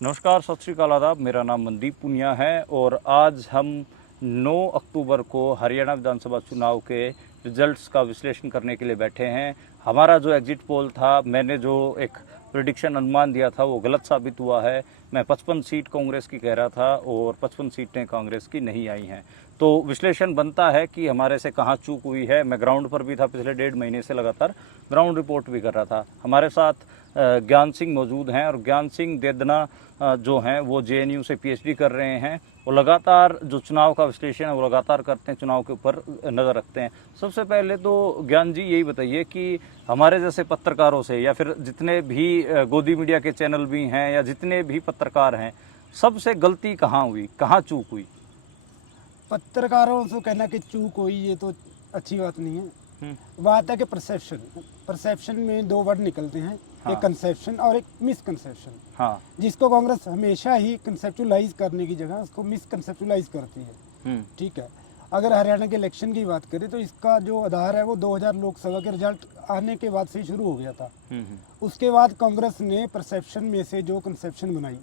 नमस्कार, सत श्रीकाल, आदाब। मेरा नाम मनदीप पुनिया है और आज हम 9 अक्टूबर को हरियाणा विधानसभा चुनाव के रिजल्ट्स का विश्लेषण करने के लिए बैठे हैं। हमारा जो एग्जिट पोल था, मैंने जो एक प्रेडिक्शन अनुमान दिया था, वो गलत साबित हुआ है। मैं 55 सीट कांग्रेस की कह रहा था और 55 सीटें कांग्रेस की नहीं आई हैं। तो विश्लेषण बनता है कि हमारे से कहाँ चूक हुई है। मैं ग्राउंड पर भी था, पिछले 1.5 महीने से लगातार ग्राउंड रिपोर्ट भी कर रहा था। हमारे साथ ज्ञान सिंह मौजूद हैं और ज्ञान सिंह देदना जो हैं वो जेएनयू से पीएचडी कर रहे हैं। वो लगातार जो चुनाव का विश्लेषण है वो लगातार करते हैं, चुनाव के ऊपर नज़र रखते हैं। सबसे पहले तो ज्ञान जी यही बताइए कि हमारे जैसे पत्रकारों से या फिर जितने भी गोदी मीडिया के चैनल भी हैं या जितने भी पत्रकार हैं, सबसे गलती कहाँ हुई, कहाँ चूक हुई? पत्रकारों से कहना कि चूक हुई ये तो अच्छी बात नहीं है। बात है कि परसेप्शन में दो वर्ड निकलते हैं। हाँ। एक कंसेप्शन और एक मिसकंसेप्शन। हाँ। जिसको कांग्रेस हमेशा ही कंसेप्चुलाइज करने की जगह उसको मिसकंसेप्चुलाइज करती है। ठीक है, अगर हरियाणा के इलेक्शन की बात करें तो इसका जो आधार है वो 2000 लोकसभा के रिजल्ट आने के बाद से शुरू हो गया था। उसके बाद कांग्रेस ने परसेप्शन में से जो कंसेप्शन बनाई,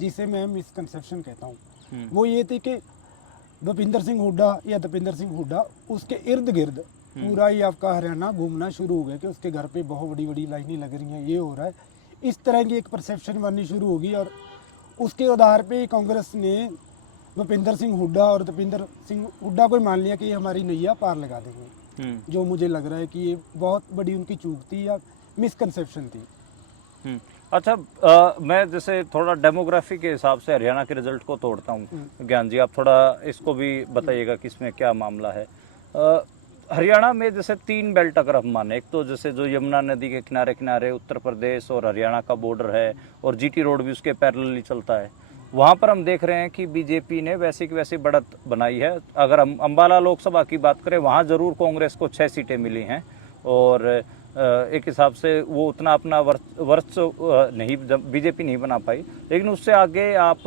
जिसे मैं मिसकंसेप्शन कहता हूँ, वो ये थी कि भूपिंदर सिंह हुड्डा या दीपेंद्र सिंह हुड्डा, उसके इर्द गिर्द पूरा ही आपका हरियाणा घूमना शुरू हो गया कि उसके घर पे बहुत बड़ी बड़ी लाइनें लग रही हैं, ये हो रहा है। इस तरह की एक परसेप्शन बननी शुरू होगी और उसके आधार पे कांग्रेस ने भूपिंदर सिंह हुड्डा और दीपेंद्र सिंह हुड्डा को मान लिया कि ये हमारी नैया पार लगा देंगे। जो मुझे लग रहा है कि ये बहुत बड़ी उनकी चूक थी या मिसकंसेप्शन थी। अच्छा, मैं जैसे थोड़ा डेमोग्राफी के हिसाब से हरियाणा के रिजल्ट को तोड़ता हूँ। ज्ञान जी, आप थोड़ा इसको भी बताइएगा कि इसमें क्या मामला है। हरियाणा में जैसे 3 बेल्ट अगर हम माने, एक तो जैसे जो यमुना नदी के किनारे किनारे उत्तर प्रदेश और हरियाणा का बॉर्डर है और जीटी रोड भी उसके पैरेलली चलता है, वहाँ पर हम देख रहे हैं कि बीजेपी ने वैसी की वैसी बढ़त बनाई है। अगर हम अंबाला लोकसभा की बात करें, वहाँ ज़रूर कांग्रेस को 6 सीटें मिली हैं और एक हिसाब से वो उतना अपना वर्चस्व नहीं, बीजेपी नहीं बना पाई। लेकिन उससे आगे आप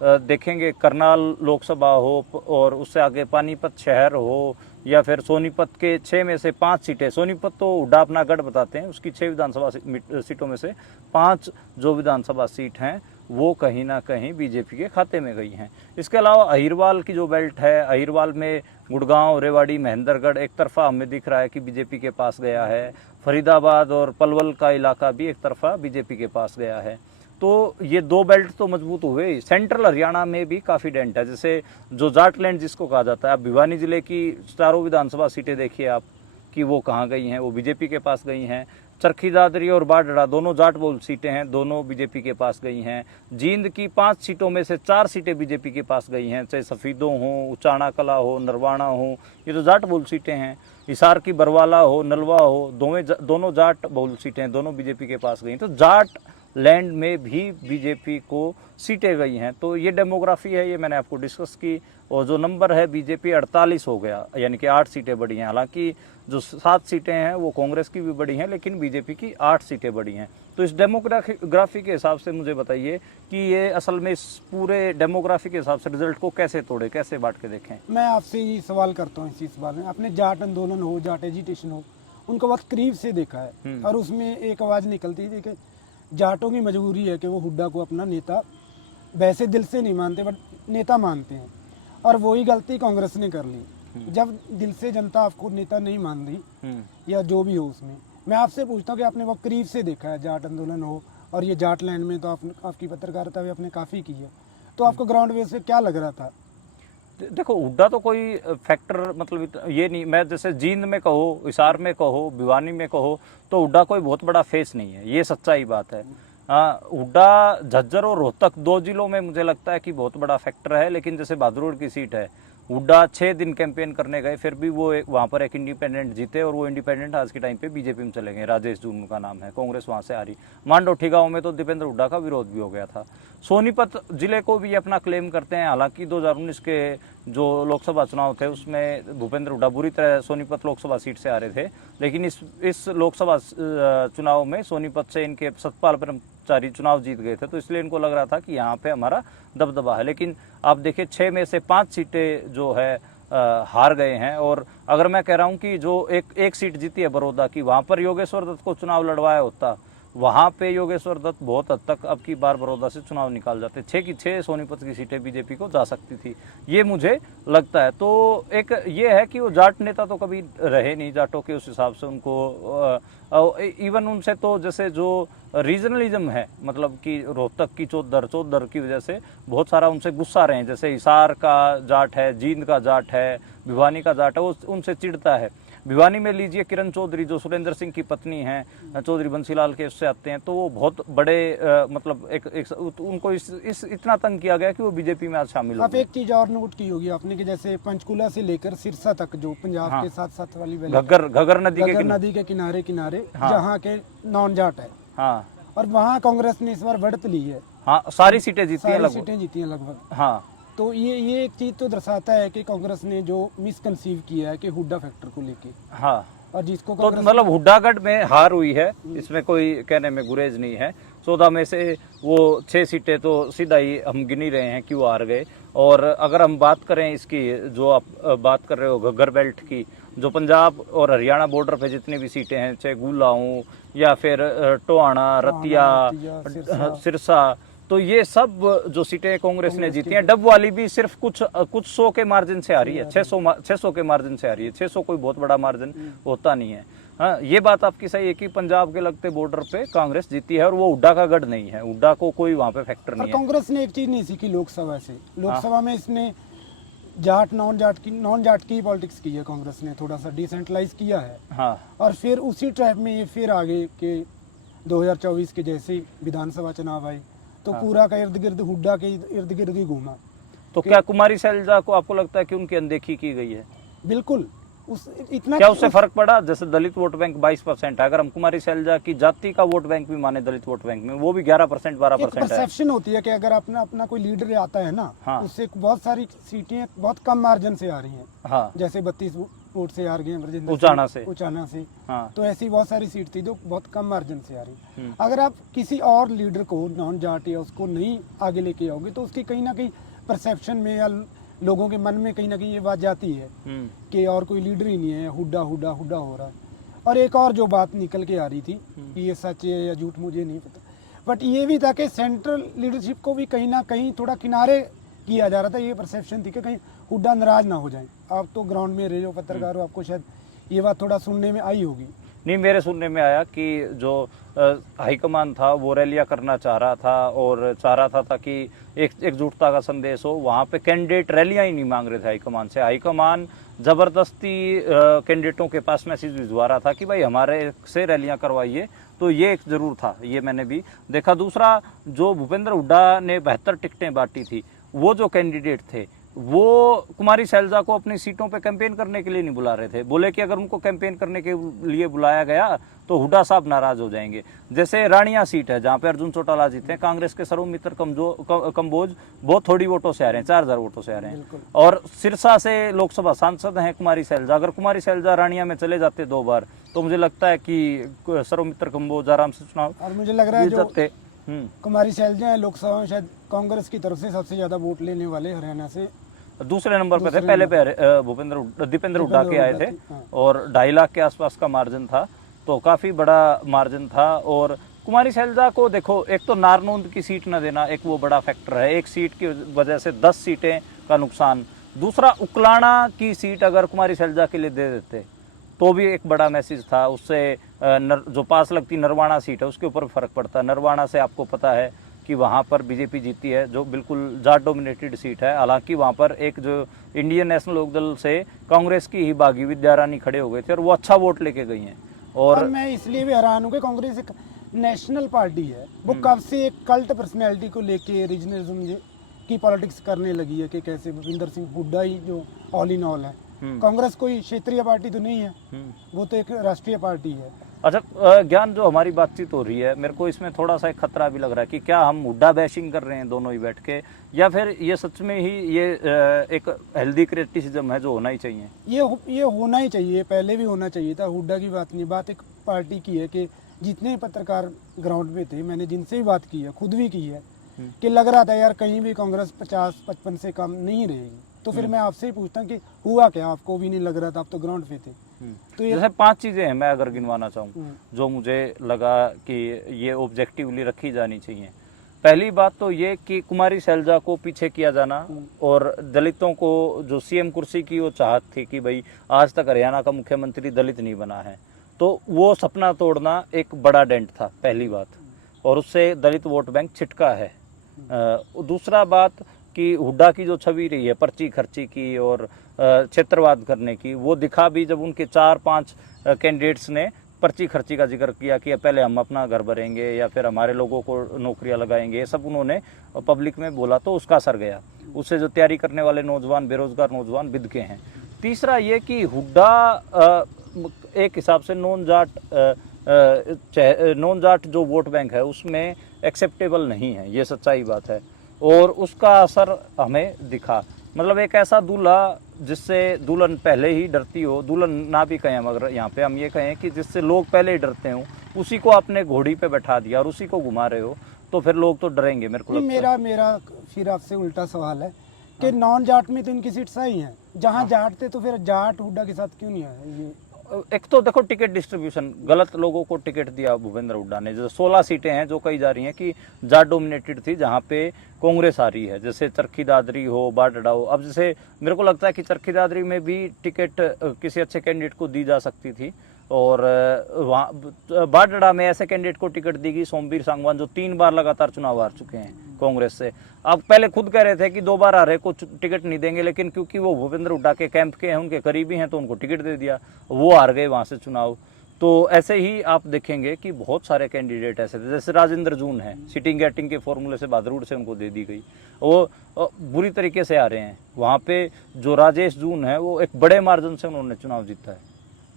देखेंगे, करनाल लोकसभा हो और उससे आगे पानीपत शहर हो या फिर सोनीपत के 6 में से 5 सीटें, सोनीपत तो हुड्डा अपना गढ़ बताते हैं, उसकी 6 विधानसभा सीटों में से 5 जो विधानसभा सीट हैं वो कहीं ना कहीं बीजेपी के खाते में गई हैं। इसके अलावा अहिरवाल की जो बेल्ट है, अहिरवाल में गुड़गांव, रेवाड़ी, महेंद्रगढ़ एक तरफा हमें दिख रहा है कि बीजेपी के पास गया है। फरीदाबाद और पलवल का इलाका भी एक तरफा बीजेपी के पास गया है। तो ये 2 बेल्ट तो मजबूत हुए। सेंट्रल हरियाणा में भी काफ़ी डेंट है, जैसे जो जाटलैंड जिसको कहा जाता है। अब भिवानी जिले की चारों विधानसभा सीटें देखिए आप कि वो कहाँ गई हैं, वो बीजेपी के पास गई हैं। चरखी दादरी और बाडड़ा दोनों जाट बहुल सीटें हैं, दोनों बीजेपी के पास गई हैं। जींद की 5 सीटों में से 4 सीटें बीजेपी के पास गई हैं, चाहे सफ़ीदों हो, उचाना कला हो, नरवाना हो, ये तो जाट बहुल सीटें हैं। हिसार की बरवाला हो, नलवा हो, दोनों जाट बहुल सीटें, दोनों बीजेपी के पास गई। तो जाट लैंड में भी बीजेपी को सीटें गई हैं। तो ये डेमोग्राफी है, ये मैंने आपको डिस्कस की। और जो नंबर है, बीजेपी 48 हो गया, यानी कि 8 सीटें बढ़ी हैं। हालांकि जो 7 सीटें हैं वो कांग्रेस की भी बढ़ी हैं, लेकिन बीजेपी की 8 सीटें बढ़ी हैं। तो इस डेमोग्राफी के हिसाब से मुझे बताइए कि ये असल में इस पूरे डेमोग्राफी के हिसाब से रिजल्ट को कैसे तोड़े, कैसे बांट के देखें? मैं आपसे ये सवाल करता हूँ इसी सवाल में। आपने जाट आंदोलन हो, जाट एजिटेशन हो, उनको बहुत करीब से देखा है और उसमें एक आवाज़ निकलती थी कि जाटों की मजबूरी है कि वो हुड्डा को अपना नेता वैसे दिल से नहीं मानते बट नेता मानते हैं। और वही गलती कांग्रेस ने कर ली। जब दिल से जनता आपको नेता नहीं मान रही या जो भी हो उसमें, मैं आपसे पूछता हूँ कि आपने वो करीब से देखा है, जाट आंदोलन हो और ये जाट लैंड में तो आपकी पत्रकारिता भी आपने काफ़ी की है, तो आपको ग्राउंड बेस से क्या लग रहा था? देखो, हुड्डा तो कोई फैक्टर, मतलब ये नहीं, मैं जैसे जींद में कहो, हिसार में कहो, भिवानी में कहो, तो हुड्डा कोई बहुत बड़ा फेस नहीं है, ये सच्चाई बात है। हुड्डा झज्जर और रोहतक 2 जिलों में मुझे लगता है कि बहुत बड़ा फैक्टर है। लेकिन जैसे बहादुरगढ़ की सीट है, हुड्डा 6 दिन कैंपेन करने गए, फिर भी वो वहाँ पर एक इंडिपेंडेंट जीते और वो इंडिपेंडेंट आज के टाइम पे बीजेपी में चले गए। राजेश जून का नाम है, कांग्रेस वहाँ से आ रही। मांडोठी गाँव में तो दीपेंद्र हुड्डा का विरोध भी हो गया था। सोनीपत जिले को भी अपना क्लेम करते हैं। हालांकि 2019 के जो लोकसभा चुनाव थे उसमें भूपेंद्र हुड्डा बुरी तरह सोनीपत लोकसभा सीट से आ रहे थे, लेकिन इस लोकसभा चुनाव में सोनीपत से इनके सतपाल ब्रह्मचारी चुनाव जीत गए थे, तो इसलिए इनको लग रहा था कि यहाँ पे हमारा दबदबा है। लेकिन आप देखिए 6 में से 5 सीटें जो है हार गए हैं। और अगर मैं कह रहा हूँ कि जो एक सीट जीती है बड़ौदा की, वहाँ पर योगेश्वर दत्त को चुनाव लड़वाया होता, वहाँ पे योगेश्वर दत्त बहुत हद तक अब की बार बड़ौदा से चुनाव निकाल जाते, 6 की 6 सोनीपत की सीटें बीजेपी को जा सकती थी, ये मुझे लगता है। तो एक ये है कि वो जाट नेता तो कभी रहे नहीं, जाटों के उस हिसाब से उनको इवन उनसे तो जैसे जो रीजनलिज्म है, मतलब कि रोहतक की चौधर की वजह से बहुत सारा उनसे गुस्सा रहे हैं, जैसे हिसार का जाट है, जींद का जाट है, भिवानी का जाट है, वो उनसे चिढ़ता है। भिवानी में लीजिए किरण चौधरी जो सुरेंद्र सिंह की पत्नी हैं, चौधरी बंसीलाल के उससे आते हैं, तो वो बहुत बड़े मतलब एक उनको इस इतना तंग किया गया कि वो बीजेपी में आज शामिल हो आप गए। एक चीज और नोट की होगी आपने कि जैसे पंचकुला से लेकर सिरसा तक जो पंजाब हाँ। के साथ साथ वाली वैली घग्गर नदी के घग्गर किनारे। नदी के किनारे किनारे हाँ। जहाँ के नॉन जाट है, हाँ और वहाँ कांग्रेस ने इस बार बढ़त ली है, हाँ, सारी सीटें जीती हैं सारी लगभग। सीटें जीती हैं लगभग। हाँ तो ये एक चीज तो दर्शाता है कि कांग्रेस ने जो मिसकंसीव किया है कि हुड्डा फैक्टर को लेके, हाँ, और जिसको तो कांग्रेस मतलब हुड्डागढ़ में हार हुई है, इसमें कोई कहने में गुरेज नहीं है। 14 में से वो 6 सीटें तो सीधा ही हम गिन ही रहे हैं कि वो हार गए। और अगर हम बात करें इसकी, जो आप बात कर रहे हो घग्गर बेल्ट की, जो पंजाब और हरियाणा बॉर्डर पे जितनी भी सीटें हैं, चाहे गुला हो या फिर टोहाना, रतिया, सिरसा, तो ये सब जो सीटें कांग्रेस ने जीती हैं, डब वाली भी सिर्फ कुछ सौ के मार्जिन से आ रही है, 600 के मार्जिन से आ रही है। 600 कोई बहुत बड़ा मार्जिन होता नहीं है। हाँ, ये बात आपकी सही है कि पंजाब के लगते बॉर्डर पे कांग्रेस जीती है, और वो हुड्डा का गढ़ नहीं है, हुड्डा को कोई वहाँ पे फैक्टर नहीं है। कांग्रेस ने एक चीज नहीं सीखी लोकसभा से, लोकसभा में इसने जाट नॉन जाट की पॉलिटिक्स की है कांग्रेस ने, थोड़ा सा डिसेंट्रलाइज किया है। हाँ और फिर उसी ट्रैप में ये फिर आगे के 2024 के जैसे ही विधानसभा चुनाव आए तो पूरा का इर्द गिर्द हुड्डा के इर्द गिर्द ही घूमा। तो क्या कुमारी शैलजा को आपको लगता है कि उनकी अनदेखी की गई है? बिल्कुल, उस इतना क्या उससे फर्क पड़ा? जैसे दलित वोट बैंक 22% है, अगर हम कुमारी शैलजा की जाति का वोट बैंक भी माने दलित वोट बैंक में, वो भी 11% 12% है। परसेप्शन होती है कि अगर अपना कोई लीडर आता है ना, हाँ। उससे बहुत सारी सीटें बहुत कम मार्जिन से आ रही हैं। हाँ, जैसे 32 वोट से आ रही हैं उचाना से। हाँ। तो ऐसी बहुत सारी सीट थी जो बहुत कम मार्जिन से आ रही। हम्म। अगर आप किसी और लीडर को नॉन जाट या उसको नहीं आगे लेके आओगे तो उसकी कहीं ना कहीं परसेप्शन में या लोगों के मन में कहीं ना कहीं ये बात जाती है कि और कोई लीडर ही नहीं है, हुड्डा हुड्डा हुड्डा हो रहा है। और एक और जो बात निकल के आ रही थी कि ये सच है या झूठ मुझे नहीं पता, बट ये भी था कि सेंट्रल लीडरशिप को भी कहीं ना कहीं थोड़ा किनारे किया जा रहा था। ये परसेप्शन थी कि कहीं हुड्डा नाराज ना हो जाए। आप तो ग्राउंड में रहे हो, पत्रकार हो, आपको शायद ये बात थोड़ा सुनने में आई होगी। नहीं, मेरे सुनने में आया कि जो हाईकमान था वो रैलियां करना चाह रहा था, और चाह रहा था ताकि एकजुटता का संदेश हो। वहाँ पे कैंडिडेट रैलियां ही नहीं मांग रहे थे हाईकमान से। हाईकमान जबरदस्ती कैंडिडेटों के पास मैसेज भिजवा रहा था कि भाई हमारे से रैलियां करवाइए। तो ये एक जरूर था, ये मैंने भी देखा। दूसरा, जो भूपेंद्र हुड्डा ने 72 टिकटें बांटी थी, वो जो कैंडिडेट थे वो कुमारी शैलजा को अपनी सीटों पे कैंपेन करने के लिए नहीं बुला रहे थे। बोले कि अगर उनको कैंपेन करने के लिए बुलाया गया तो हुड्डा साहब नाराज हो जाएंगे। जैसे रानिया सीट है जहाँ पे अर्जुन चौटाला जीते हैं, कांग्रेस के सर्वमित्र कंबोज बहुत थोड़ी वोटों से आ रहे हैं, 4000 वोटों से आ रहे हैं। और सिरसा से लोकसभा सांसद हैं कुमारी शैलजा। अगर कुमारी शैलजा रानिया में चले जाते 2 बार तो मुझे लगता है कि सर्वमित्र कंबोज आराम से चुनाव और मुझे लग रहा है जो जाते। कुमारी शैलजा है लोकसभा में शायद कांग्रेस की तरफ से सबसे ज्यादा वोट लेने वाले हरियाणा से दूसरे नंबर पे थे। पहले पे दीपेंद्र हुड्डा के आए थे, और 2.5 लाख के आसपास का मार्जिन था, तो काफी बड़ा मार्जिन था। और कुमारी शैलजा को देखो, एक तो नारनौंद की सीट न देना एक वो बड़ा फैक्टर है, एक सीट की वजह से 10 सीटें का नुकसान। दूसरा, उकलाना की सीट अगर कुमारी शैलजा के लिए दे देते तो भी एक बड़ा मैसेज था। उससे जो पास लगती नरवाना सीट है उसके ऊपर फर्क पड़ता। नरवाना से आपको पता है कि वहाँ पर बीजेपी जीती है, जो बिल्कुल जाट डोमिनेटेड सीट है। हालांकि वहाँ पर एक जो इंडियन नेशनल लोकदल से कांग्रेस की ही बागी विद्या रानी खड़े हो गए थे, और वो अच्छा वोट लेके गई हैं। और मैं इसलिए भी हैरान हूँ कि कांग्रेस एक नेशनल पार्टी है, वो कब से एक कल्ट पर्सनैलिटी को लेके रीजनलिज्म की पॉलिटिक्स करने लगी है कि कैसे भूपिंदर सिंह हुड्डा ही जो ऑल इन ऑल है। कांग्रेस कोई क्षेत्रीय पार्टी तो नहीं है, वो तो एक राष्ट्रीय पार्टी है। अच्छा ज्ञान, जो हमारी बातचीत हो रही है, मेरे को इसमें थोड़ा सा एक खतरा भी लग रहा है कि क्या हम हुड्डा बैशिंग कर रहे हैं दोनों ही बैठ के, या फिर ये सच में ही ये एक हेल्दी क्रिटिसिज्म है जो होना ही चाहिए? ये होना ही चाहिए, पहले भी होना चाहिए था। हुड्डा की बात नहीं, बात एक पार्टी की है कि जितने पत्रकार ग्राउंड में थे, मैंने जिनसे भी बात की है, खुद भी की है, कि लग रहा था यार कहीं भी कांग्रेस 50-55 से कम नहीं रहेगी। तो फिर मैं आपसे ही पूछता कि हुआ क्या? आपको भी नहीं लग रहा था, आप तो ग्राउंड पे थे। तो ये जैसे 5 चीजें हैं, मैं अगर गिनवाना चाहूँ जो मुझे लगा कि ये ऑब्जेक्टिवली रखी जानी चाहिए। पहली बात तो ये कि कुमारी शैलजा को पीछे किया जाना और दलितों को जो सीएम कुर्सी की वो चाहत थी कि भाई आज तक हरियाणा का मुख्यमंत्री दलित नहीं बना है, तो वो सपना तोड़ना एक बड़ा डेंट था, पहली बात, और उससे दलित वोट बैंक छिटका है। दूसरा बात कि हुड्डा की जो छवि रही है पर्ची खर्ची की और क्षेत्रवाद करने की, वो दिखा भी जब उनके 4-5 कैंडिडेट्स ने पर्ची खर्ची का जिक्र किया कि पहले हम अपना घर भरेंगे या फिर हमारे लोगों को नौकरियां लगाएंगे, ये सब उन्होंने पब्लिक में बोला, तो उसका असर गया। उससे जो तैयारी करने वाले नौजवान, बेरोजगार नौजवान बिदके हैं। तीसरा ये कि हुड्डा एक हिसाब से नॉन जाट जो वोट बैंक है उसमें एक्सेप्टेबल नहीं है, ये सच्चाई बात है, और उसका असर हमें दिखा। मतलब एक ऐसा दूल्हा जिससे दुल्हन पहले ही डरती हो, दुल्हन ना भी कहें मगर यहाँ पे हम ये कहें कि जिससे लोग पहले ही डरते हो, उसी को आपने घोड़ी पे बैठा दिया और उसी को घुमा रहे हो, तो फिर लोग तो डरेंगे। मेरे को लगता है मेरा फिर आपसे उल्टा सवाल है कि नॉन जाट में तो इनकी सीट सही है, जहाँ जाट थे तो फिर जाट हुड्डा के साथ क्यों नहीं आया? ये एक तो देखो टिकट डिस्ट्रीब्यूशन, गलत लोगों को टिकट दिया भूपेंद्र हुड्डा ने। जो 16 सीटें हैं जो कही जा रही हैं कि जाट डोमिनेटेड थी, जहाँ पे कांग्रेस आ रही है, जैसे चरखी दादरी हो, बाडड़ा हो। अब जैसे मेरे को लगता है कि चरखी दादरी में भी टिकट किसी अच्छे कैंडिडेट को दी जा सकती थी, और वहाँ बाडड़ा में ऐसे कैंडिडेट को टिकट दी गई, सोमवीर सांगवान, जो 3 बार लगातार चुनाव हार चुके हैं कांग्रेस से। अब पहले खुद कह रहे थे कि 2 बार आ रहे को टिकट नहीं देंगे, लेकिन क्योंकि वो भूपेंद्र हुड्डा के कैंप के हैं, उनके करीबी हैं, तो उनको टिकट दे दिया, वो हार गए वहां से चुनाव। तो ऐसे ही आप देखेंगे कि बहुत सारे कैंडिडेट ऐसे थे, जैसे राजेंद्र जून है, सिटिंग गेटिंग के फॉर्मूले से भादरूड से उनको दे दी गई, वो बुरी तरीके से आ रहे हैं। वहाँ पे जो राजेश जून है वो एक बड़े मार्जिन से उन्होंने चुनाव जीता है,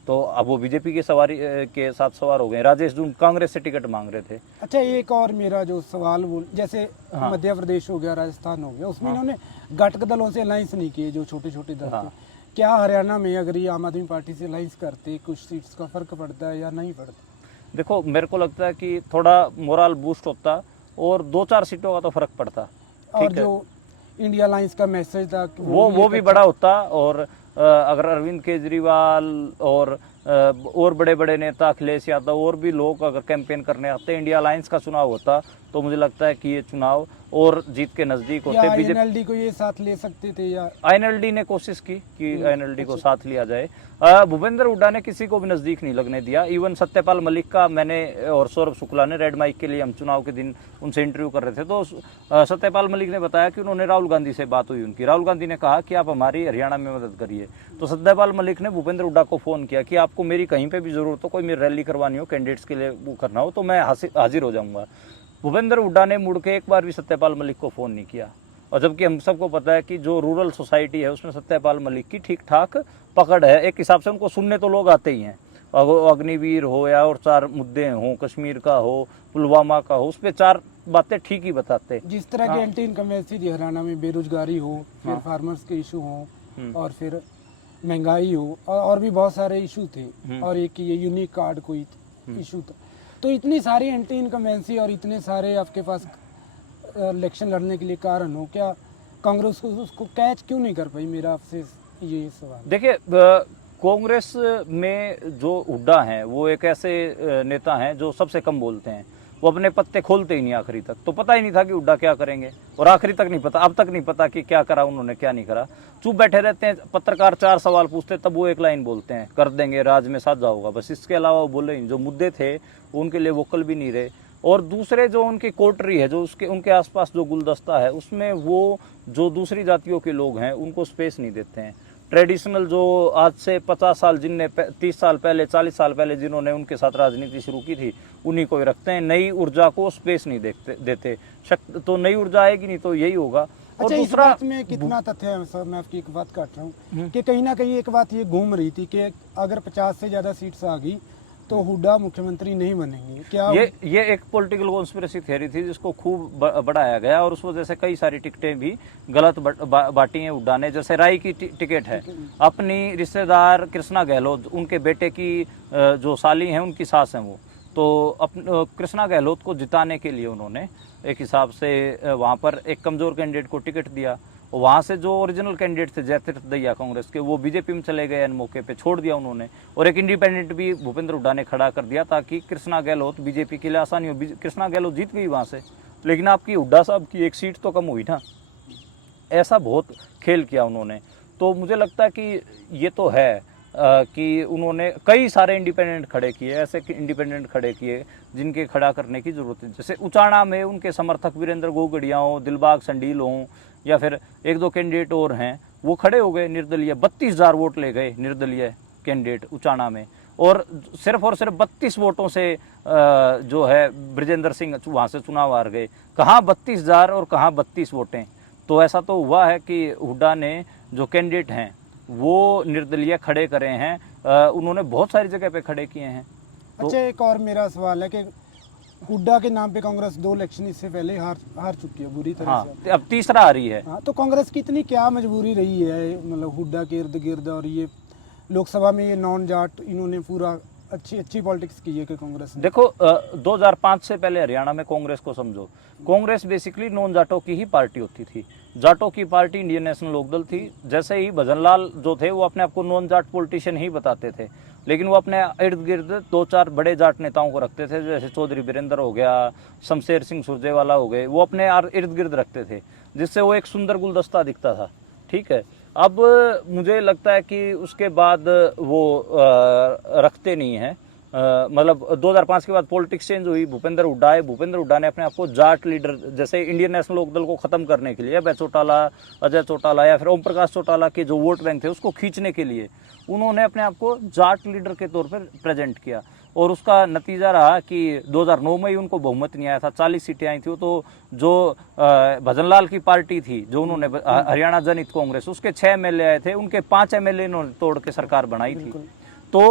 तो अब वो बीजेपी की सवारी के साथ सवार हो गए। राजेश जून कांग्रेस से टिकट मांग रहे थे। अच्छा, एक और मेरा जो सवाल वो जैसे हाँ। मध्य प्रदेश हो गया, राजस्थान हो गया, उसमें इन्होंने घटक दलों से अलायंस नहीं किए, जो छोटे छोटे दल थे। क्या हरियाणा में अगर ये आम आदमी पार्टी से अलायंस करते कुछ सीट्स का फर्क पड़ता है या नहीं पड़ता? देखो मेरे को लगता है कि थोड़ा मोरल बूस्ट होता और 2-4 सीटों का तो फर्क पड़ता। और जो इंडिया अलायंस का मैसेज था वो भी बड़ा होता, और अगर अरविंद केजरीवाल और बड़े बड़े नेता अखिलेश यादव और भी लोग अगर कैंपेन करने आते, इंडिया अलायंस का चुनाव होता, तो मुझे लगता है कि ये चुनाव और जीत के नजदीक होते। आईएनएलडी को ये साथ ले सकते थे, या आईएनएलडी ने कोशिश की कि आईएनएलडी को साथ लिया जाए। भूपेंद्र हुड्डा ने किसी को भी नजदीक नहीं लगने दिया। इवन सत्यपाल मलिक का मैंने और सौरभ शुक्ला ने रेड माइक के लिए, हम चुनाव के दिन उनसे इंटरव्यू कर रहे थे, तो सत्यपाल मलिक ने बताया कि उन्होंने राहुल गांधी से बात हुई उनकी, राहुल गांधी ने कहा कि आप हमारी हरियाणा में मदद करिए। तो सत्यपाल मलिक ने भूपेंद्र हुड्डा को फोन किया कि आपको मेरी कहीं पे भी जरूरत हो, कोई मेरी रैली करवानी हो, कैंडिडेट्स के लिए वो करना हो, तो मैं हाजिर हो जाऊंगा। भूपेंद्र हुड्डा ने मुड़ के एक बार भी सत्यपाल मलिक को फ़ोन नहीं किया, और जबकि हम सबको पता है कि जो रूरल सोसाइटी है उसमें सत्यपाल मलिक की ठीक ठाक पकड़ है। एक हिसाब से उनको सुनने तो लोग आते ही हैं, अग्निवीर हो या और 4 मुद्दे हों, कश्मीर का हो, पुलवामा का हो, उस पर 4 बातें ठीक ही बताते। जिस तरह की एंटी इनकम्बेंसी थी हरियाणा में, बेरोजगारी हो, फिर फार्मर्स के इशू हो, और फिर महंगाई हो, और भी बहुत सारे इशू थे, और एक ये यूनिक कार्ड कोई इशू था। तो इतनी सारी एंटी इनकम्बेंसी और इतने सारे आपके पास इलेक्शन लड़ने के लिए कारण हो, क्या कांग्रेस उसको कैच क्यों नहीं कर पाई? मेरा आपसे ये सवाल। देखिए, कांग्रेस में जो हुड्डा हैं वो एक ऐसे नेता हैं जो सबसे कम बोलते हैं, वो अपने पत्ते खोलते ही नहीं आखिरी तक। तो पता ही नहीं था कि हुड्डा क्या करेंगे, और आखिरी तक नहीं पता, अब तक नहीं पता कि क्या करा उन्होंने, क्या नहीं करा। चुप बैठे रहते हैं, पत्रकार 4 सवाल पूछते तब वो एक लाइन बोलते हैं, कर देंगे, राज में साझा होगा, बस इसके अलावा वो बोले ही। जो मुद्दे थे उनके लिए वोकल भी नहीं रहे। और दूसरे जो उनकी कोटरी है, जो उनके आसपास जो गुलदस्ता है, उसमें वो जो दूसरी जातियों के लोग हैं उनको स्पेस नहीं देते हैं। ट्रेडिशनल जो आज से 50 साल, जिनने 30 साल पहले, 40 साल पहले जिन्होंने उनके साथ राजनीति शुरू की थी, उन्हीं को ही रखते हैं। नई ऊर्जा को स्पेस नहीं देते। तो नई ऊर्जा आएगी नहीं तो यही होगा। और अच्छा, दूसरा, इस बात में कितना तथ्य है सर? मैं आपकी एक बात काट रहा हूँ कि कहीं ना कहीं एक बात ये घूम रही थी कि अगर 50 से ज़्यादा सीट्स आ गई तो हुड्डा मुख्यमंत्री नहीं बनेंगे। क्या ये एक पॉलिटिकल कॉन्स्पिरेसी थ्योरी थी जिसको खूब बढ़ाया गया, और उस वजह से कई सारी टिकटें भी गलत बांटी हैं हुड्डा ने। जैसे राय की टिकट है, अपनी रिश्तेदार कृष्णा गहलोत, उनके बेटे की जो साली हैं, उनकी सास हैं वो, तो कृष्णा गहलोत को जिताने के लिए उन्होंने एक हिसाब से वहाँ पर एक कमज़ोर कैंडिडेट को टिकट दिया, वहाँ से जो ओरिजिनल कैंडिडेट थे जयतीर्थ दहिया कांग्रेस के, वो बीजेपी में चले गए, मौके पे छोड़ दिया उन्होंने, और एक इंडिपेंडेंट भी भूपेंद्र हुड्डा ने खड़ा कर दिया ताकि कृष्णा गहलोत बीजेपी के लिए आसानी हो। कृष्णा गहलोत जीत गई वहाँ से, लेकिन आपकी हुड्डा साहब की एक सीट तो कम हुई ना। ऐसा बहुत खेल किया उन्होंने। तो मुझे लगता है कि ये तो है कि उन्होंने कई सारे इंडिपेंडेंट खड़े किए, ऐसे इंडिपेंडेंट खड़े किए जिनके खड़ा करने की ज़रूरत है। जैसे उचाना में उनके समर्थक वीरेंद्र गोगड़िया हों, दिलबाग संडील हों, या फिर एक दो कैंडिडेट और हैं, वो खड़े हो गए निर्दलीय। 32,000 वोट ले गए निर्दलीय कैंडिडेट उचाना में, और सिर्फ 32 वोटों से जो है ब्रिजेंद्र सिंह वहाँ से चुनाव हार गए। कहाँ 32,000 और कहाँ 32 वोटें। तो ऐसा तो हुआ है कि हुड्डा ने जो कैंडिडेट हैं वो निर्दलीय खड़े करे हैं, उन्होंने बहुत सारी जगह पे खड़े किए हैं। अच्छा, एक और मेरा सवाल है कि हुड्डा के नाम पे कांग्रेस 2 इलेक्शन इससे पहले हार चुकी है बुरी तरह से। अब तीसरा आ रही है। हाँ, तो कांग्रेस की इतनी क्या मजबूरी रही है, मतलब हुड्डा के इर्द गिर्द, और ये लोकसभा में ये नॉन जाट इन्होंने पूरा अच्छी पॉलिटिक्स की है कि कांग्रेस ने। देखो 2005 से पहले हरियाणा में कांग्रेस को समझो, कांग्रेस बेसिकली नॉन जाटों की ही पार्टी होती थी। जाटों की पार्टी इंडियन नेशनल लोकदल थी। जैसे ही भजनलाल जो थे वो अपने आप को नॉन जाट पॉलिटिशियन ही बताते थे, लेकिन वो अपने इर्द गिर्द 2-4 बड़े जाट नेताओं को रखते थे, जैसे चौधरी बीरेंद्र हो गया, शमशेर सिंह सुरजेवाला हो गए, वो अपने इर्द गिर्द रखते थे, जिससे वो एक सुंदर गुलदस्ता दिखता था। ठीक है, अब मुझे लगता है कि उसके बाद वो रखते नहीं हैं। मतलब 2005 के बाद पॉलिटिक्स चेंज हुई, भूपेंद्र हुड्डा आए। भूपेंद्र हुड्डा ने अपने आप को जाट लीडर, जैसे इंडियन नेशनल लोकदल को खत्म करने के लिए अजय चौटाला या फिर ओम प्रकाश चौटाला के जो वोट बैंक थे उसको खींचने के लिए उन्होंने अपने आप को जाट लीडर के तौर पर प्रेजेंट किया, और उसका नतीजा रहा कि 2009 में ही उनको बहुमत नहीं आया था, 40 सीटें आई थी। तो जो भजनलाल की पार्टी थी, जो उन्होंने हरियाणा जनहित कांग्रेस, उसके 6 MLA आए थे, उनके 5 MLA इन्होंने तोड़ के सरकार बनाई थी। तो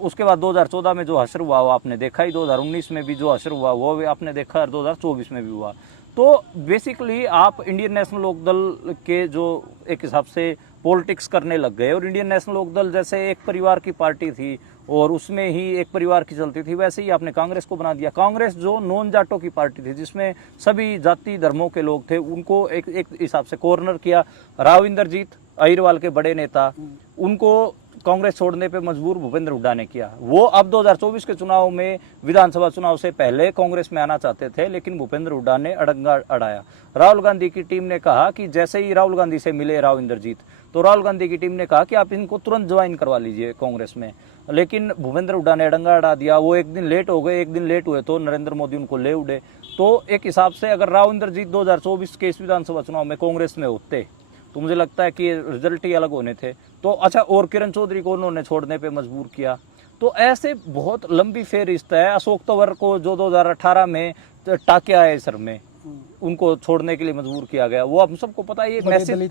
उसके बाद 2014 में जो हश्र हुआ वो आपने देखा ही, 2019 में भी जो हश्र हुआ वो भी आपने देखा, और 2024 में भी हुआ। तो बेसिकली आप इंडियन नेशनल लोकदल के जो एक हिसाब से पॉलिटिक्स करने लग गए, और इंडियन नेशनल लोकदल जैसे एक परिवार की पार्टी थी और उसमें ही एक परिवार की चलती थी, वैसे ही आपने कांग्रेस को बना दिया। कांग्रेस जो नॉन जाटों की पार्टी थी, जिसमें सभी जाति धर्मों के लोग थे, उनको एक हिसाब से कॉर्नर किया। राव इंद्रजीत अहिरवाल के बड़े नेता, उनको कांग्रेस छोड़ने पे मजबूर भूपेंद्र हुड्डा ने किया। वो अब 2024 के चुनाव में, विधानसभा चुनाव से पहले कांग्रेस में आना चाहते थे, लेकिन भूपेंद्र हुड्डा ने अड़ंगा अड़ाया। राहुल गांधी की टीम ने कहा कि जैसे ही राहुल गांधी से मिले राव इंद्रजीत, तो राहुल गांधी की टीम ने कहा कि आप इनको तुरंत ज्वाइन करवा लीजिए कांग्रेस में, लेकिन भूपेंद्र हुड्डा ने अड़ंगा अड़ा दिया। वो एक दिन लेट हो गए, एक दिन लेट हुए तो नरेंद्र मोदी उनको ले उड़े। तो एक हिसाब से अगर राव इंद्रजीत 2024 के इस विधानसभा चुनाव में कांग्रेस में होते तो मुझे लगता है कि रिजल्ट ही अलग होने थे। तो अच्छा, और किरण चौधरी को उन्होंने छोड़ने पे मजबूर किया। तो ऐसे बहुत लंबी फेरिस्त है। अशोक तंवर को जो 2018 में टाके आए सर में, उनको छोड़ने के लिए मजबूर किया गया। वो हम सबको पता है। ये मैसेज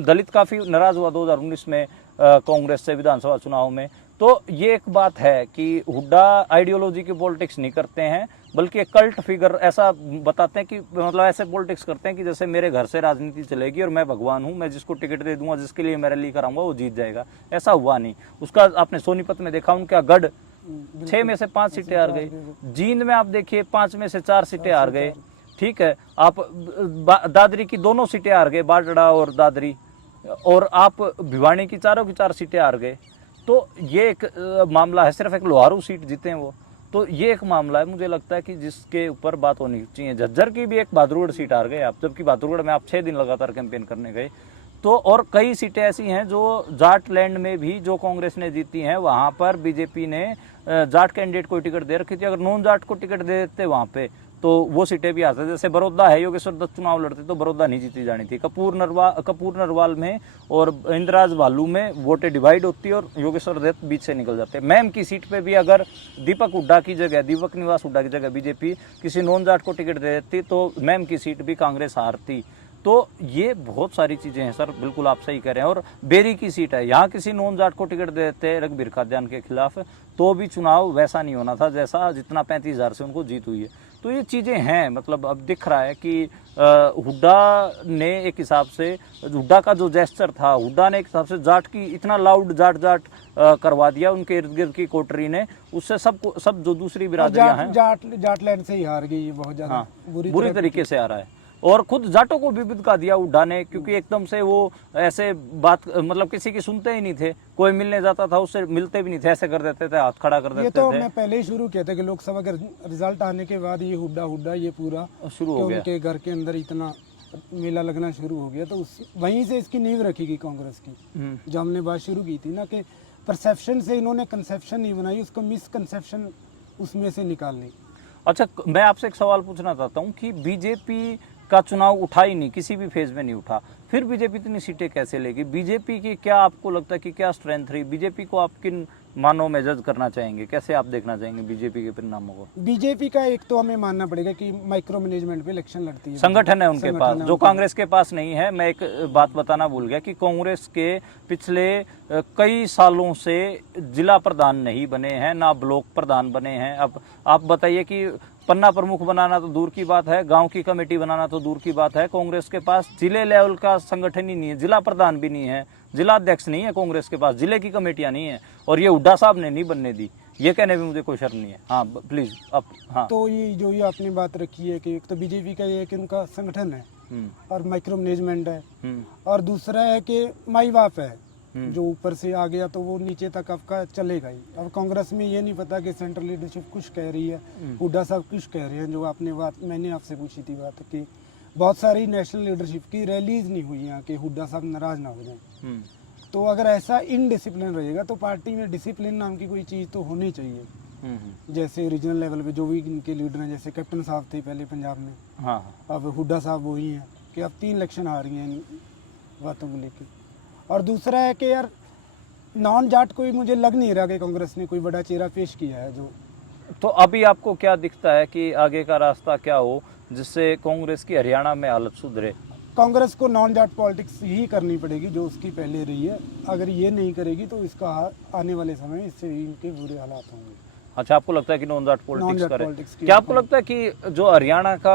दलित काफी नाराज हुआ 2019 में कांग्रेस से विधानसभा चुनाव में। तो ये एक बात है कि हुड्डा आइडियोलॉजी की पॉलिटिक्स नहीं करते हैं, बल्कि एक कल्ट फिगर ऐसा बताते हैं कि मतलब ऐसे पॉलिटिक्स करते हैं कि जैसे मेरे घर से राजनीति चलेगी और मैं भगवान हूं, मैं जिसको टिकट दे दूंगा, जिसके लिए मैं रैली कराऊंगा वो जीत जाएगा। ऐसा हुआ नहीं। उसका आपने सोनीपत में देखा, उनका गढ़ 6 में से 5 सीटें हार गए। जींद में आप देखिए 5 में से 4 सीटें हार गए। ठीक है, आप दादरी की दोनों सीटें हार गए, बाडड़ा और दादरी, और आप भिवानी की चारों की 4 सीटें हार गए। तो ये एक मामला है, सिर्फ एक लोहारू सीट जीते हैं वो। तो ये एक मामला है, मुझे लगता है कि जिसके ऊपर बात होनी चाहिए। झज्जर की भी एक बहादुरगढ़ सीट हार गए आप, जबकि बहादुरगढ़ में आप 6 दिन लगातार कैंपेन करने गए। तो और कई सीटें ऐसी हैं जो जाट लैंड में भी जो कांग्रेस ने जीती हैं, वहाँ पर बीजेपी ने जाट कैंडिडेट को टिकट दे रखी थी। अगर नॉन जाट को टिकट दे देते वहाँ पे तो वो सीटें भी आते। जैसे बड़ौदा है, योगेश्वर दत्त चुनाव लड़ते तो बड़ौदा नहीं जीती जानी थी। कपूर नरवाल में और इंद्राज भालू में वोटें डिवाइड होती और योगेश्वर दत्त बीच से निकल जाते। मैम की सीट पे भी अगर दीपक निवास हुड्डा की जगह बीजेपी किसी नॉन जाट को टिकट दे देती तो मैम की सीट भी कांग्रेस हारती। तो ये बहुत सारी चीज़ें हैं सर, बिल्कुल आप सही कह रहे हैं। और बेरी की सीट है, यहाँ किसी नॉन जाट को टिकट दे देते रघुबीर खाद्यान के खिलाफ, तो भी चुनाव वैसा नहीं होना था जैसा जितना 35,000 से उनको जीत हुई है। तो ये चीज़ें हैं, मतलब अब दिख रहा है कि हुड्डा ने एक हिसाब से, हुड्डा का जो जेस्चर था, हुड्डा ने एक हिसाब से जाट की इतना लाउड जाट करवा दिया उनके इर्द गिर्द की कोटरी ने, उससे सब जो दूसरी बिरादरियां हैं जाट लैंड से ही हार गई, बहुत ज़्यादा बुरी तरीके से आ रहा है। और खुद जाटों को भी बिदका दिया हुड्डा ने, क्योंकि एकदम से वो ऐसे बात मतलब किसी की सुनते ही नहीं थे, कोई मिलने जाता था उससे मिलते भी नहीं थे, ऐसे कर देते थे, हाथ खड़ा कर ये देते तो थे। मैं पहले ही शुरू किया था कि लोकसभा के रिजल्ट आने के बाद ये हुड्डा ये पूरा शुरू हो गया। उनके घर के अंदर इतना मेला लगना शुरू हो गया, तो वहीं से इसकी नींव रखी गई कांग्रेस की। जो हमने बात शुरू की थी ना कि परसेप्शन से इन्होंने कंसेप्शन नहीं बनाई, उसको मिसकंसेप्शन उसमें से निकालनी। अच्छा, मैं आपसे एक सवाल पूछना चाहता हूँ कि बीजेपी का चुनाव उठा ही नहीं, किसी भी फेज में नहीं उठा, फिर बीजेपी इतनी सीटें कैसे लेगी? बीजेपी की क्या आपको लगता है कि क्या स्ट्रेंथ रही? बीजेपी को आप किन मानों में जज करना चाहेंगे, कैसे आप देखना चाहेंगे बीजेपी के परिणामों को? बीजेपी का एक तो हमें मानना पड़ेगा कि माइक्रो मैनेजमेंट पे इलेक्शन लड़ती है, संगठन है उनके पास, जो कांग्रेस के पास नहीं है। मैं एक बात बताना भूल गया कि कांग्रेस के पिछले कई सालों से जिला प्रधान नहीं बने हैं, ना ब्लॉक प्रधान बने हैं। अब आप बताइए कि पन्ना प्रमुख बनाना तो दूर की बात है, गांव की कमेटी बनाना तो दूर की बात है, कांग्रेस के पास जिले लेवल का संगठन ही नहीं है, जिला प्रधान भी नहीं है, जिला अध्यक्ष नहीं है कांग्रेस के पास, जिले की कमेटियां नहीं है, और ये हुड्डा साहब ने नहीं बनने दी। ये कहने में मुझे कोई शर्म नहीं है। हाँ प्लीज आप। हाँ, तो ये जो ये आपने बात रखी है कि एक तो बीजेपी का ये है कि उनका संगठन है और माइक्रो मैनेजमेंट है, और दूसरा है कि माई बाप है, जो ऊपर से आ गया तो वो नीचे तक आपका चलेगा ही। अब कांग्रेस में ये नहीं पता कि सेंट्रल लीडरशिप कुछ कह रही है, हुड्डा साहब कुछ कह रहे हैं। जो आपने बात मैंने आपसे पूछी थी बात कि बहुत सारी नेशनल लीडरशिप की रैलीज नहीं हुई यहाँ कि हुड्डा साहब नाराज ना हो जाए। तो अगर ऐसा इनडिसिप्लिन रहेगा तो पार्टी में डिसिप्लिन नाम की कोई चीज़ तो होनी चाहिए। जैसे रीजनल लेवल पे जो भी इनके लीडर हैं, जैसे कैप्टन साहब थे पहले पंजाब में, हाँ, अब हुड्डा साहब वही हैं कि अब 3 इलेक्शन आ रही हैं इन बातों को लेके। और दूसरा है कि यार नॉन जाट कोई मुझे लग नहीं रहा कि कांग्रेस ने कोई बड़ा चेहरा पेश किया है जो। तो अभी आपको क्या दिखता है कि आगे का रास्ता क्या हो जिससे कांग्रेस की हरियाणा में हालत सुधरे? कांग्रेस को नॉन जाट पॉलिटिक्स ही करनी पड़ेगी जो उसकी पहले रही है। अगर ये नहीं करेगी तो इसका आने वाले समय इससे इनके बुरे हालात होंगे। अच्छा, आपको लगता है कि नॉन जाट पॉलिटिक्स करे? पॉलिटिक्स क्या आपको लगता है कि जो हरियाणा का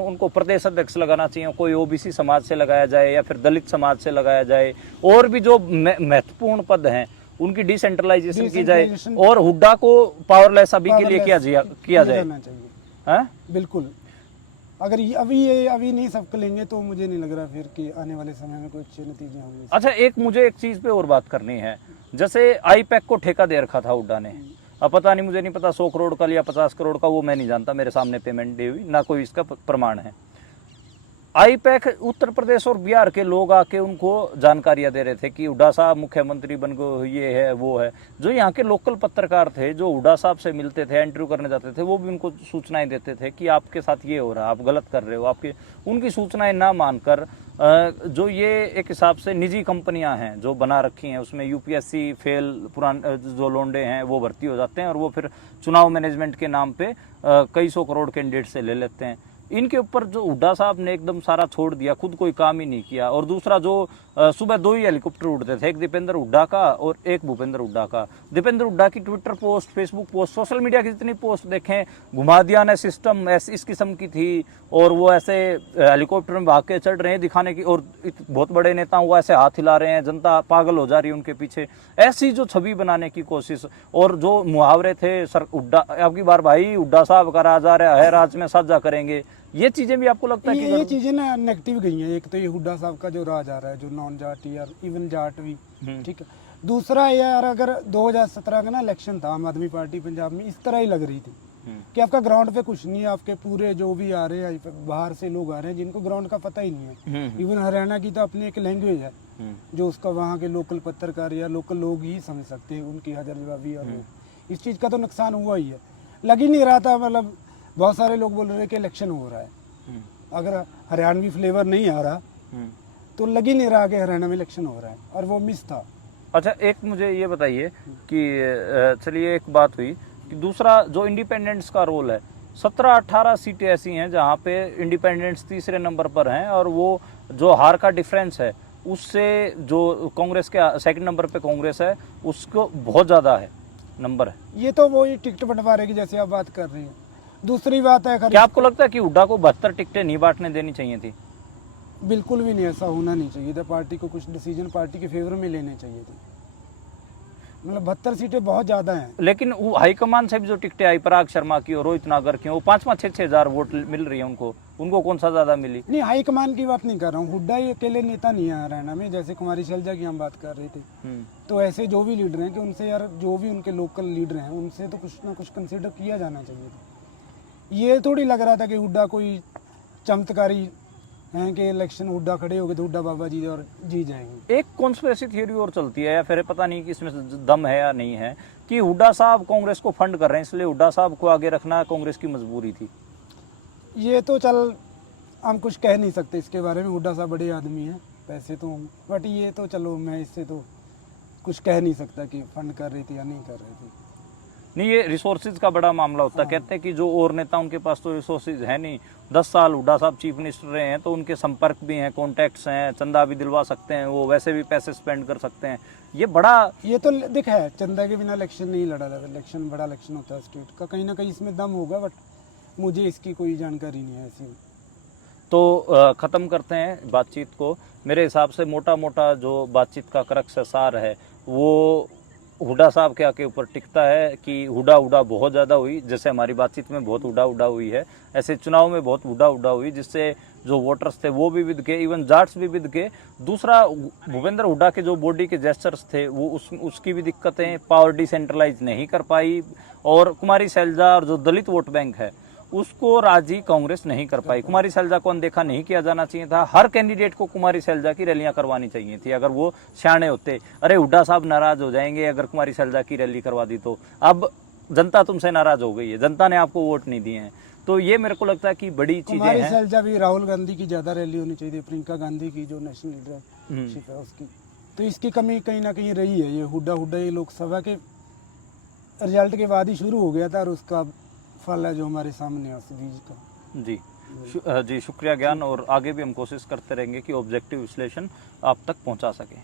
उनको प्रदेश अध्यक्ष लगाना चाहिए, कोई ओबीसी समाज से लगाया जाए या फिर दलित समाज से लगाया जाए, और भी जो महत्वपूर्ण पद हैं उनकी डिसेंट्रलाइजेशन की जाए, और हुड्डा को पावरलेस अभी के लिए किया जाए? हाँ? बिल्कुल। अगर ये अभी नहीं सबको लेंगे तो मुझे नहीं लग रहा फिर कि आने वाले समय में कोई अच्छे नतीजे होंगे। अच्छा, मुझे एक चीज पे और बात करनी है। जैसे आईपैक को ठेका दे रखा था हुड्डा ने, अब पता नहीं, मुझे नहीं पता 100 करोड़ का या 50 करोड़ का, वो मैं नहीं जानता, मेरे सामने पेमेंट दी हुई ना कोई इसका प्रमाण है। आईपैक उत्तर प्रदेश और बिहार के लोग आके उनको जानकारियां दे रहे थे कि हुड्डा साहब मुख्यमंत्री बन गए, ये है वो है। जो यहाँ के लोकल पत्रकार थे जो हुड्डा साहब से मिलते थे, इंटरव्यू करने जाते थे, वो भी उनको सूचनाएं देते थे कि आपके साथ ये हो रहा है, आप गलत कर रहे हो। आपकी उनकी सूचनाएं ना मानकर जो ये एक हिसाब से निजी कंपनियां हैं जो बना रखी हैं, उसमें यूपीएससी फेल पुराने जो लोंडे हैं वो भर्ती हो जाते हैं, और वो फिर चुनाव मैनेजमेंट के नाम पे कई 100 करोड़ कैंडिडेट से ले लेते हैं। इनके ऊपर जो हुड्डा साहब ने एकदम सारा छोड़ दिया, खुद कोई काम ही नहीं किया। और दूसरा, जो सुबह 2 ही हेलीकॉप्टर उड़ते थे, एक दीपेंद्र हुड्डा का और एक भूपेंद्र हुड्डा का। दीपेंद्र हुड्डा की Twitter post, Facebook post, social media की जितनी पोस्ट देखें, घुमा दिया ने सिस्टम ऐसी इस किस्म की थी, और वो ऐसे हेलीकॉप्टर में भाग के चढ़ रहे हैं दिखाने की, और बहुत बड़े नेता वो ऐसे हाथ हिला रहे हैं, जनता पागल हो जा रही है उनके पीछे, ऐसी जो छवि बनाने की कोशिश। और जो मुहावरे थे, सर हुड्डा अब की बार भाई हुड्डा साहब का राज आ रहा है, राज में साझा करेंगे, ये चीजें भी आपको लगता है कि ये चीजें ना नेगेटिव गई हैं? एक तो ये हुड्डा साहब का जो राज आ रहा है, जो नॉन जाट या इवन जाट भी, ठीक है। दूसरा यार, अगर 2017 का ना इलेक्शन था, आम आदमी पार्टी पंजाब में इस तरह ही लग रही थी कि आपका ग्राउंड पे कुछ नहीं है, आपके पूरे जो भी आ रहे हैं बाहर से लोग आ रहे हैं जिनको ग्राउंड का पता ही नहीं है। इवन हरियाणा की तो अपनी एक लैंग्वेज है जो उसका वहाँ के लोकल पत्रकार या लोकल लोग ही समझ सकते हैं, उनकी हाजिर जवाबी। और इस चीज़ का तो नुकसान हुआ ही है। लग ही नहीं रहा था, मतलब बहुत सारे लोग बोल रहे हैं कि इलेक्शन हो रहा है, अगर हरियाणवी फ्लेवर नहीं आ रहा तो लग ही नहीं रहा कि हरियाणा में इलेक्शन हो रहा है, और वो मिस था। अच्छा, एक मुझे ये बताइए कि चलिए एक बात हुई कि दूसरा जो इंडिपेंडेंट्स का रोल है, 17-18 सीटें ऐसी हैं जहाँ पे इंडिपेंडेंट्स तीसरे नंबर पर हैं, और वो जो हार का डिफरेंस है उससे जो कांग्रेस के सेकंड नंबर पे कांग्रेस है उसको बहुत ज़्यादा है नंबर है। ये तो वही टिकट बंटवारे की जैसे आप बात कर रहे हैं। दूसरी बात है, क्या आपको लगता है कि हुड्डा को 72 टिकटें नहीं बांटने देनी चाहिए थी? बिल्कुल भी नहीं, ऐसा होना नहीं चाहिए था। पार्टी को कुछ डिसीजन पार्टी के फेवर में लेने चाहिए थे। मतलब 72 सीटें बहुत ज्यादा हैं। लेकिन वो हाईकमान से भी जो टिकटें आई, पराग शर्मा की और रोहित नागर की, वो 5-5, 6-6 हजार वोट मिल रही है उनको। उनको कौन सा ज़्यादा मिली? नहीं, हाईकमान की बात नहीं कर रहा हूँ, हुड्डा ही अकेले नेता नहीं है हरियाणा में। जैसे कुमारी शैलजा की हम बात कर रहे थे, तो ऐसे जो भी लीडर हैं कि उनसे यार, जो भी उनके लोकल लीडर हैं उनसे तो कुछ ना कुछ कंसिडर किया जाना चाहिए था। ये थोड़ी लग रहा था कि हुड्डा कोई चमत्कारी हैं कि इलेक्शन हुड्डा खड़े हो गए तो हुड्डा बाबा जी और जी जाएंगे। एक कॉन्स्पिरेसी थ्योरी और चलती है, या फिर पता नहीं कि इसमें दम है या नहीं है, कि हुड्डा साहब कांग्रेस को फंड कर रहे हैं, इसलिए हुड्डा साहब को आगे रखना कांग्रेस की मजबूरी थी। ये तो चल हम कुछ कह नहीं सकते इसके बारे में, हुड्डा साहब बड़े आदमी हैं पैसे तो, बट ये तो चलो मैं इससे तो कुछ कह नहीं सकता कि फंड कर रही थी या नहीं कर रही थी। नहीं, ये रिसोर्सेज का बड़ा मामला होता है। कहते हैं कि जो और नेता उनके पास तो रिसोर्सेज है नहीं। 10 साल हुड्डा साहब चीफ मिनिस्टर रहे हैं तो उनके संपर्क भी हैं, कॉन्टैक्ट्स हैं, चंदा भी दिलवा सकते हैं, वो वैसे भी पैसे स्पेंड कर सकते हैं। ये बड़ा, ये तो दिखा है, चंदा के बिना इलेक्शन नहीं लड़ा जाता। इलेक्शन बड़ा इलेक्शन होता है स्टेट का, कहीं ना कहीं इसमें दम होगा, बट मुझे इसकी कोई जानकारी नहीं है ऐसी। तो ख़त्म करते हैं बातचीत को। मेरे हिसाब से मोटा मोटा जो बातचीत का क्रक्स सार है वो हुड्डा साहब के आके ऊपर टिकता है कि हुड्डा बहुत ज़्यादा हुई। जैसे हमारी बातचीत में बहुत हुड्डा हुई है, ऐसे चुनाव में बहुत हुड्डा हुई, जिससे जो वोटर्स थे वो भी विद गए, इवन जाट्स भी विद गए। दूसरा, भूपेंद्र हुड्डा के जो बॉडी के जेस्चर्स थे वो उसकी भी दिक्कतें, पावर डिसेंट्रलाइज नहीं कर पाई, और कुमारी शैलजा और जो दलित वोट बैंक है उसको राजी कांग्रेस नहीं कर पाई। कुमारी शैलजा को अनदेखा नहीं किया जाना चाहिए था। हर कैंडिडेट को कुमारी शैलजा की रैलियां करवानी चाहिए थी अगर वो सियाने होते। अरे हुड्डा साहब नाराज हो जाएंगे अगर कुमारी शैलजा की रैली करवा दी तो। अब जनता तुमसे नाराज हो गई है, जनता ने आपको वोट नहीं दिए हैं। तो ये मेरे को लगता है कि बड़ी चीजें कुमारी हैं। शैलजा भी राहुल गांधी की ज्यादा रैली होनी चाहिए, प्रियंका गांधी की जो नेशनल लीडरशिप है उसकी, तो इसकी कमी कहीं ना कहीं रही है। ये हुड्डा ये लोकसभा के रिजल्ट के बाद ही शुरू हो गया था, और उसका फल है जो हमारे सामने है उस बीज का। जी शुक्रिया ज्ञान, और आगे भी हम कोशिश करते रहेंगे कि ऑब्जेक्टिव विश्लेषण आप तक पहुंचा सके।